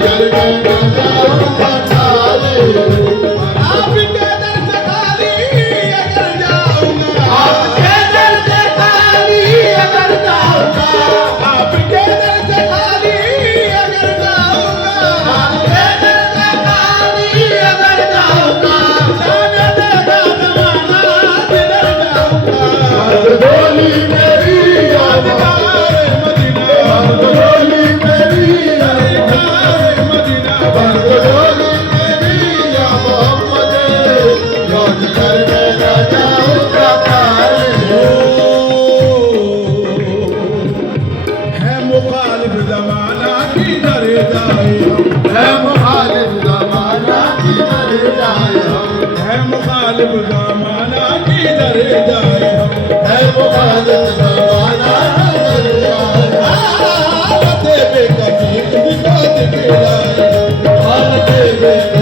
कर मैं न जाऊंगा खाली। आपके दर से खाली अगर जाऊंगा, आपके दर से खाली अगर जाऊंगा, आपके दर से खाली अगर जाऊंगा, आपके दर से खाली अगर जाऊंगा, जाने देगा जमाना जिधर जाऊंगा। डोली मेरी यादगार मदीना, डोली मेरी यादगार मदीना, डोली मेरी या मोहम्मद, लौट कर मैं न जाऊंगा खाली। है मुखालिफ जमाना किधर जाए हम, है मुखालिफ जमाना किधर जाए हम, है मुखालिफ जमाना किधर जाए हम। है मुखालिफ जमाना किधर जाए हम। हालत बेकसी दिखा दिखलाए, हालत बेकसी